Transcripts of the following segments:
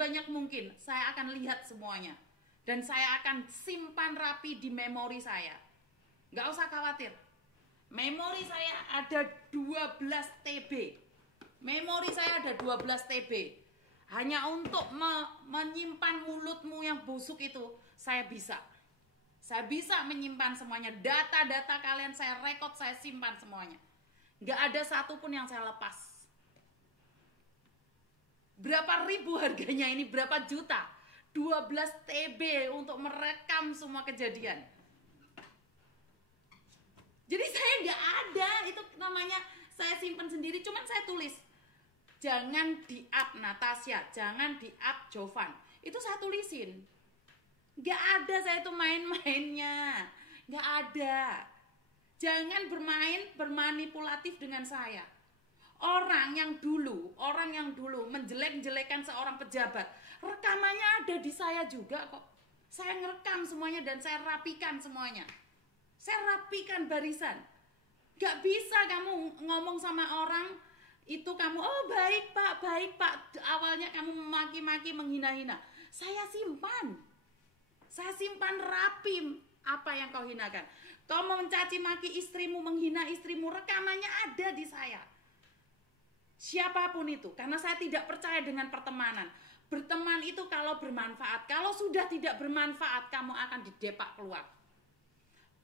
sebanyak mungkin saya akan lihat semuanya. Dan saya akan simpan rapi di memori saya. Nggak usah khawatir. Memori saya ada 12 TB. Memori saya ada 12 TB. Hanya untuk menyimpan mulutmu yang busuk itu, saya bisa. Saya bisa menyimpan semuanya. Data-data kalian saya rekod, saya simpan semuanya. Nggak ada satupun yang saya lepas. Berapa ribu harganya ini, berapa juta? 12 TB untuk merekam semua kejadian. Jadi saya nggak ada, itu namanya saya simpan sendiri, cuman saya tulis. Jangan di-up Natasha, jangan di-up Jovan. Itu saya tulisin. Nggak ada saya itu main-mainnya. Nggak ada. Jangan bermanipulatif dengan saya. Orang yang dulu menjelek-jelekan seorang pejabat, rekamannya ada di saya juga kok. Saya ngerekam semuanya dan saya rapikan semuanya. Saya rapikan barisan. Gak bisa kamu ngomong sama orang itu kamu, oh baik pak, awalnya kamu memaki-maki, menghina-hina. Saya simpan rapi apa yang kau hinakan. Kau mencaci maki istrimu, menghina istrimu, rekamannya ada di saya. Siapapun itu, karena saya tidak percaya dengan pertemanan. Berteman itu kalau bermanfaat, kalau sudah tidak bermanfaat, kamu akan didepak keluar.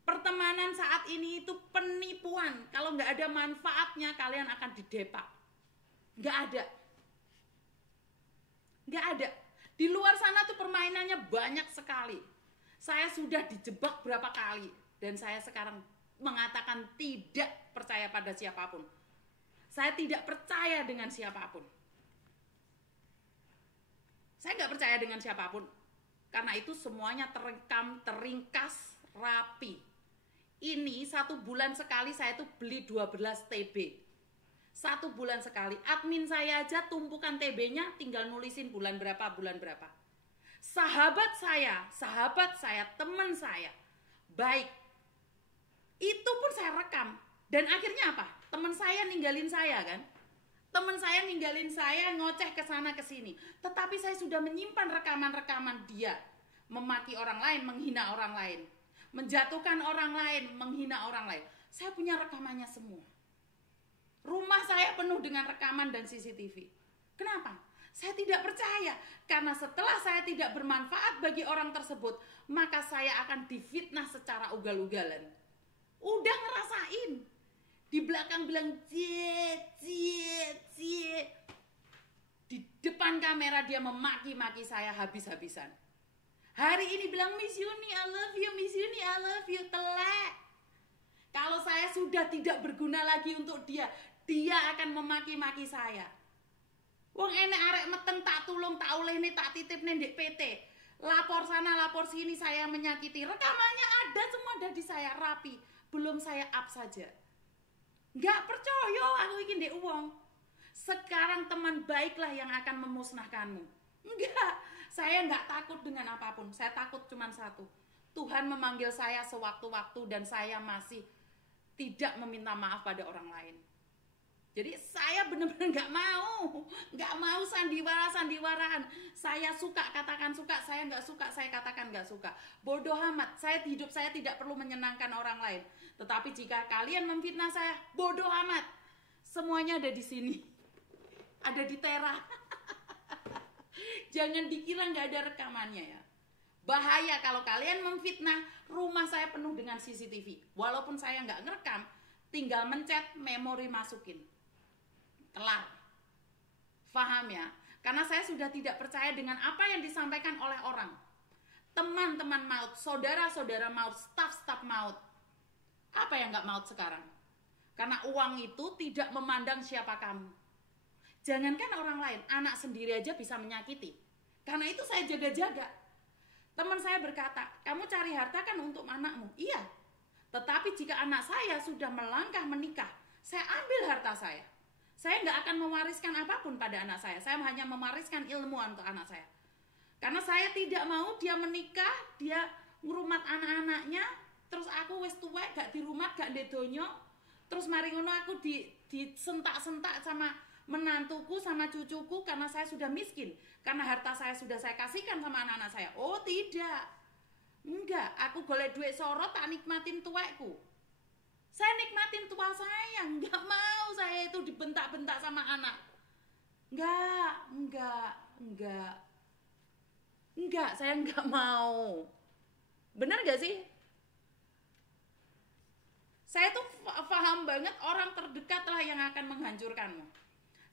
Pertemanan saat ini itu penipuan. Kalau nggak ada manfaatnya, kalian akan didepak. Nggak ada. Di luar sana tuh permainannya banyak sekali. Saya sudah dijebak berapa kali, dan saya sekarang mengatakan tidak percaya pada siapapun. Saya tidak percaya dengan siapapun. Saya nggak percaya dengan siapapun. Karena itu semuanya terekam, teringkas, rapi. Ini 1 bulan sekali saya tuh beli 12 TB. 1 bulan sekali. Admin saya aja tumpukan TB-nya tinggal nulisin bulan berapa. Sahabat saya, teman saya, baik. Itu pun saya rekam. Dan akhirnya apa? Teman saya ninggalin saya kan? Teman saya ninggalin saya, ngoceh ke sana ke sini. Tetapi saya sudah menyimpan rekaman-rekaman dia memaki orang lain, menghina orang lain, menjatuhkan orang lain, menghina orang lain. Saya punya rekamannya semua. Rumah saya penuh dengan rekaman dan CCTV. Kenapa? Saya tidak percaya. Karena setelah saya tidak bermanfaat bagi orang tersebut, maka saya akan difitnah secara ugal-ugalan. Udah ngerasain. Di belakang bilang cie. Di depan kamera dia memaki-maki saya habis-habisan. Hari ini bilang Miss Yuni I love you, Miss Yuni I love you. Telek. Kalau saya sudah tidak berguna lagi untuk dia akan memaki-maki saya. Wong enek arek meteng tak tulung, tak olehne, tak titipne ndek PT. Lapor sana, lapor sini, saya menyakiti. Rekamannya ada, semua ada di saya rapi. Belum saya up saja. Nggak percaya aku iki ndek uang. Sekarang teman baiklah yang akan memusnahkanmu. Enggak, saya nggak takut dengan apapun. Saya takut cuma satu. Tuhan memanggil saya sewaktu-waktu dan saya masih tidak meminta maaf pada orang lain. Jadi saya benar-benar nggak mau sandiwaraan. Saya suka katakan suka, saya nggak suka saya katakan nggak suka. Bodoh amat. Hidup saya tidak perlu menyenangkan orang lain. Tetapi jika kalian memfitnah saya, bodoh amat. Semuanya ada di sini, ada di Tera. Jangan dikira nggak ada rekamannya ya. Bahaya kalau kalian memfitnah. Rumah saya penuh dengan CCTV. Walaupun saya nggak ngerekam, tinggal mencet, memori masukin. Kelar. Faham ya? Karena saya sudah tidak percaya dengan apa yang disampaikan oleh orang. Teman-teman maut, saudara-saudara maut, staf-staf maut. Apa yang nggak maut sekarang? Karena uang itu tidak memandang siapa kamu. Jangankan orang lain, anak sendiri aja bisa menyakiti. Karena itu saya jaga-jaga. Teman saya berkata, kamu cari harta kan untuk anakmu? Iya. Tetapi jika anak saya sudah melangkah menikah, saya ambil harta saya. Saya nggak akan mewariskan apapun pada anak saya. Saya hanya mewariskan ilmu untuk anak saya. Karena saya tidak mau dia menikah, dia ngurumat anak-anaknya, terus aku wis tuwek gak dirumat, gak ndedonyo, terus mari ngono aku disentak-sentak sama menantuku sama cucuku karena saya sudah miskin, karena harta saya sudah saya kasihkan sama anak-anak saya. Oh tidak, enggak, aku golek duit sorot tak nikmatin tuaku. Saya nikmatin tua saya, enggak mau saya itu dibentak-bentak sama anak. Enggak, saya enggak mau. Benar gak sih? Saya tuh paham banget orang terdekatlah yang akan menghancurkanmu.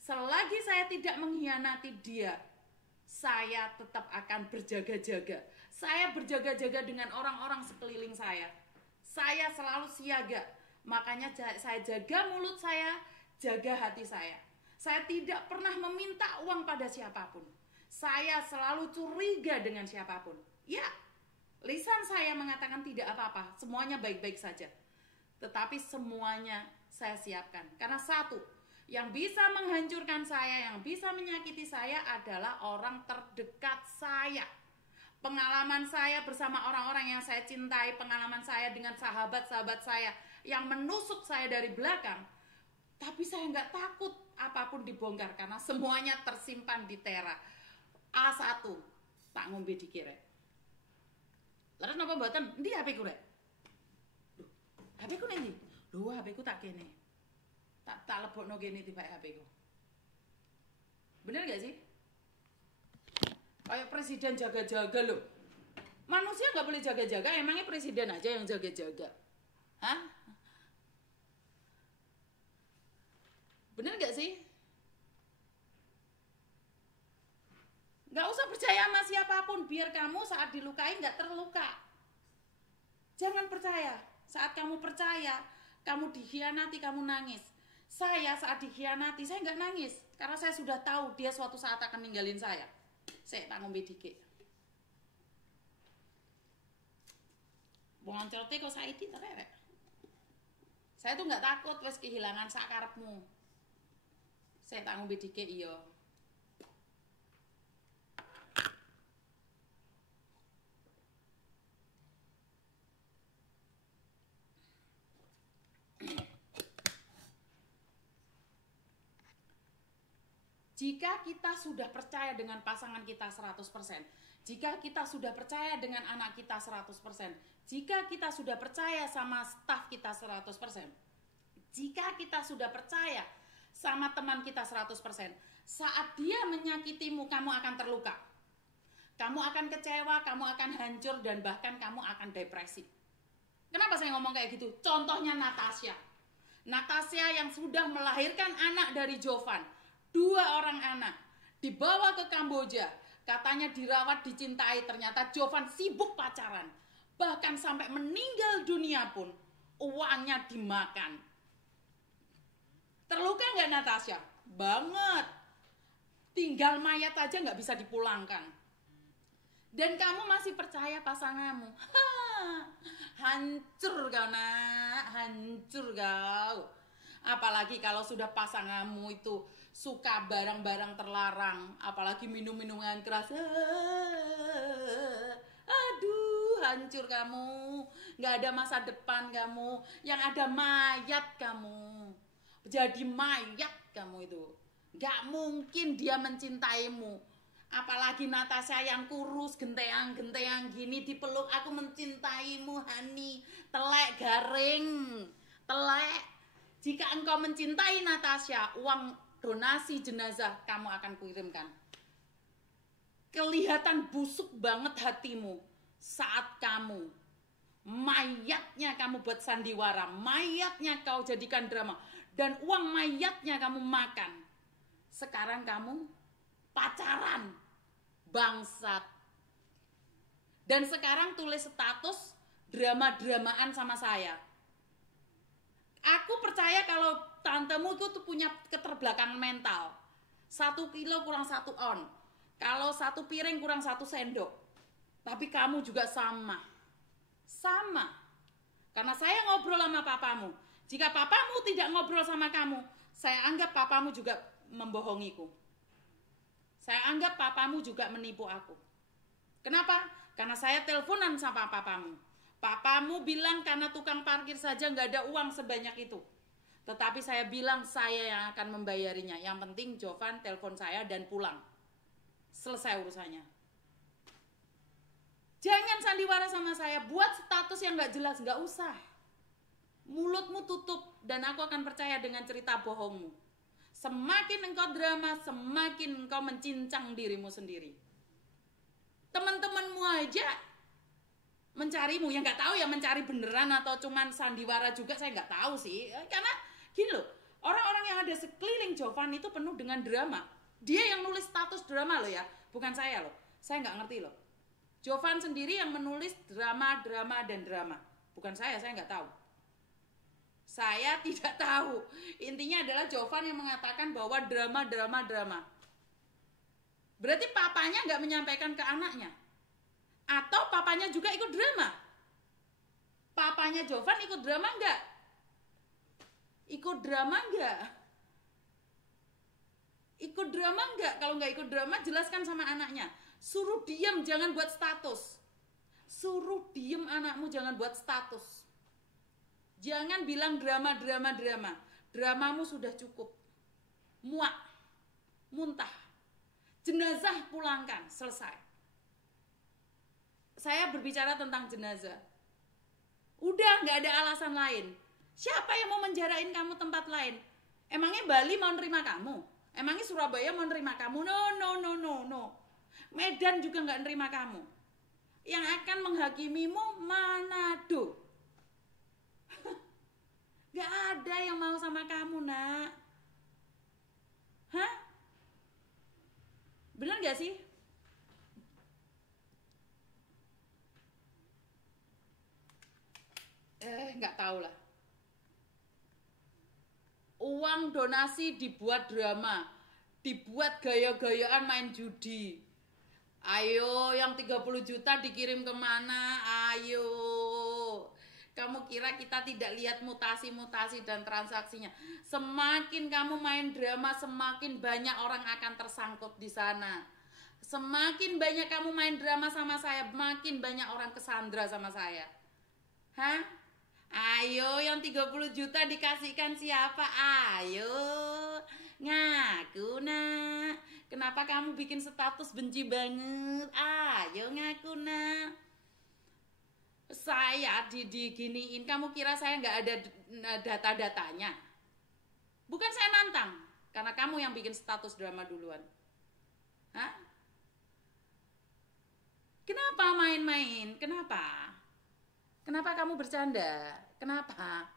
Selagi saya tidak mengkhianati dia, saya tetap akan berjaga-jaga. Saya berjaga-jaga dengan orang-orang sekeliling saya. Saya selalu siaga. Makanya saya jaga mulut saya, jaga hati saya. Saya tidak pernah meminta uang pada siapapun. Saya selalu curiga dengan siapapun. Ya, lisan saya mengatakan tidak apa-apa, semuanya baik-baik saja. Tetapi semuanya saya siapkan. Karena satu, yang bisa menghancurkan saya, yang bisa menyakiti saya adalah orang terdekat saya. Pengalaman saya bersama orang-orang yang saya cintai, pengalaman saya dengan sahabat-sahabat saya yang menusuk saya dari belakang. Tapi saya nggak takut apapun dibongkar karena semuanya tersimpan di tera. A1, tak ngombe dikira. Lalu napa mboten? Endi HP ku rek? HP ku ning ndi? Lho, HP ku tak kene. Tak lebokno kene tiba HP ku. Bener gak sih? Kayak presiden jaga-jaga loh. Manusia nggak boleh jaga-jaga, emangnya presiden aja yang jaga-jaga? Hah? Bener gak sih? Gak usah percaya sama siapapun, biar kamu saat dilukai gak terluka. Jangan percaya. Saat kamu percaya, kamu dikhianati, kamu nangis. Saya saat dikhianati, saya gak nangis. Karena saya sudah tahu dia suatu saat akan ninggalin saya. Saya tak ngombe dikit. Wong celote kok saiki tererek. Saya tuh gak takut wes kehilangan sakarepmu. Saya tak ngombe dikit iya. Jika kita sudah percaya dengan pasangan kita 100%, jika kita sudah percaya dengan anak kita 100%, jika kita sudah percaya sama staf kita 100%, jika kita sudah percaya sama teman kita 100%, saat dia menyakitimu, kamu akan terluka. Kamu akan kecewa, kamu akan hancur, dan bahkan kamu akan depresi. Kenapa saya ngomong kayak gitu? Contohnya Natasha. Natasha yang sudah melahirkan anak dari Jovan. 2 orang anak, dibawa ke Kamboja, katanya dirawat, dicintai, ternyata Jovan sibuk pacaran, bahkan sampai meninggal dunia pun uangnya dimakan. Terluka nggak Natasha? Banget. Tinggal mayat aja nggak bisa dipulangkan. Dan kamu masih percaya pasanganmu? Hancur kau nak, hancur kau. Apalagi kalau sudah pasanganmu itu suka barang-barang terlarang, apalagi minum-minuman keras. Aduh, hancur kamu. Gak ada masa depan kamu. Yang ada mayat kamu. Jadi mayat kamu itu. Gak mungkin dia mencintaimu. Apalagi Natasha yang kurus, genteang-genteang gini dipeluk, aku mencintaimu honey. Telek garing. Telek. Jika engkau mencintai Natasha, uang donasi jenazah kamu akan kukirimkan. Kelihatan busuk banget hatimu saat kamu mayatnya kamu buat sandiwara, mayatnya kau jadikan drama, dan uang mayatnya kamu makan. Sekarang kamu pacaran, bangsat. Dan sekarang tulis status drama-dramaan sama saya. Aku percaya kalau tantemu itu tuh punya keterbelakangan mental. 1 kilo kurang 1 on. Kalau 1 piring kurang 1 sendok. Tapi kamu juga sama. Sama. Karena saya ngobrol sama papamu. Jika papamu tidak ngobrol sama kamu, saya anggap papamu juga membohongiku. Saya anggap papamu juga menipu aku. Kenapa? Karena saya teleponan sama papamu. Papamu bilang karena tukang parkir saja nggak ada uang sebanyak itu. Tetapi saya bilang saya yang akan membayarinya. Yang penting Jovan telepon saya dan pulang. Selesai urusannya. Jangan sandiwara sama saya. Buat status yang gak jelas, gak usah. Mulutmu tutup dan aku akan percaya dengan cerita bohongmu. Semakin engkau drama, semakin engkau mencincang dirimu sendiri. Teman-temanmu aja mencarimu, yang nggak tahu ya mencari beneran atau cuman sandiwara juga, saya nggak tahu sih. Karena gini loh, orang-orang yang ada sekeliling Jovan itu penuh dengan drama. Dia yang nulis status drama loh ya, bukan saya loh. Saya nggak ngerti loh. Jovan sendiri yang menulis drama, dan drama. Bukan saya nggak tahu. Saya tidak tahu. Intinya adalah Jovan yang mengatakan bahwa drama. Berarti papanya nggak menyampaikan ke anaknya. Atau papanya juga ikut drama. Papanya Jovan ikut drama nggak? Ikut drama nggak? Ikut drama nggak? Kalau nggak ikut drama, jelaskan sama anaknya. Suruh diam, jangan buat status. Suruh diam anakmu, jangan buat status. Jangan bilang drama. Dramamu sudah cukup. Muak. Muntah. Jenazah pulangkan. Selesai. Saya berbicara tentang jenazah. Udah gak ada alasan lain. Siapa yang mau menjarain kamu tempat lain? Emangnya Bali mau nerima kamu? Emangnya Surabaya mau nerima kamu? No. Medan juga gak nerima kamu. Yang akan menghakimimu Manado. Gak ada yang mau sama kamu, nak. Hah? Bener gak sih? Gak tahu lah. Uang donasi dibuat drama. Dibuat gaya-gayaan main judi. Ayo, yang 30 juta dikirim kemana? Ayo. Kamu kira kita tidak lihat mutasi-mutasi dan transaksinya? Semakin kamu main drama, semakin banyak orang akan tersangkut di sana. Semakin banyak kamu main drama sama saya, makin banyak orang kesandra sama saya. Hah? Ayo, yang 30 juta dikasihkan siapa? Ayo, ngaku nak. Kenapa kamu bikin status benci banget? Ayo ngaku nak. Saya diginiin, kamu kira saya nggak ada data-datanya? Bukan saya nantang, karena kamu yang bikin status drama duluan. Hah? Kenapa main-main? Kenapa? Kenapa kamu bercanda? Kenapa?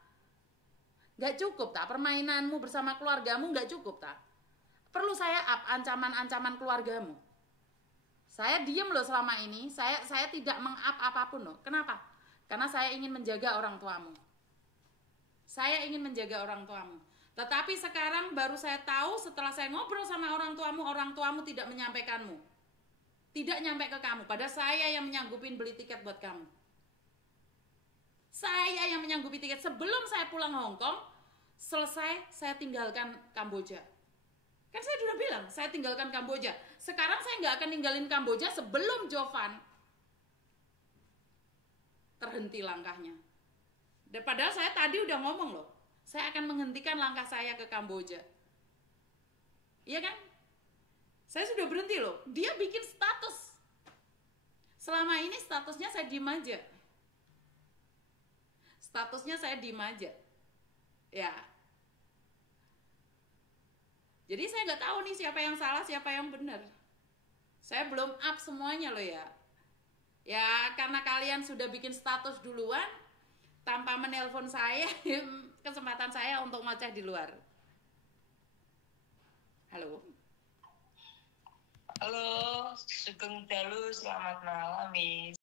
Gak cukup tak? Permainanmu bersama keluargamu gak cukup tak? Perlu saya up ancaman-ancaman keluargamu? Saya diem loh selama ini. Saya tidak meng-up apapun loh. Kenapa? Karena saya ingin menjaga orang tuamu. Saya ingin menjaga orang tuamu. Tetapi sekarang baru saya tahu setelah saya ngobrol sama orang tuamu tidak menyampaikanmu. Tidak nyampe ke kamu. Padahal saya yang menyanggupin beli tiket buat kamu. Saya yang menyanggupi tiket. Sebelum saya pulang Hong Kong, selesai saya tinggalkan Kamboja. Kan saya sudah bilang, saya tinggalkan Kamboja. Sekarang saya nggak akan ninggalin Kamboja sebelum Jovan terhenti langkahnya. Dan padahal saya tadi udah ngomong loh, saya akan menghentikan langkah saya ke Kamboja. Iya kan? Saya sudah berhenti loh. Dia bikin status. Selama ini statusnya saya diem aja. Statusnya saya diem aja. Ya. Jadi saya nggak tahu nih siapa yang salah, siapa yang benar. Saya belum up semuanya loh ya. Ya karena kalian sudah bikin status duluan, tanpa menelpon saya, kesempatan saya untuk ngoceh di luar. Halo. Halo, Sugeng Dalu, selamat malam, Miss.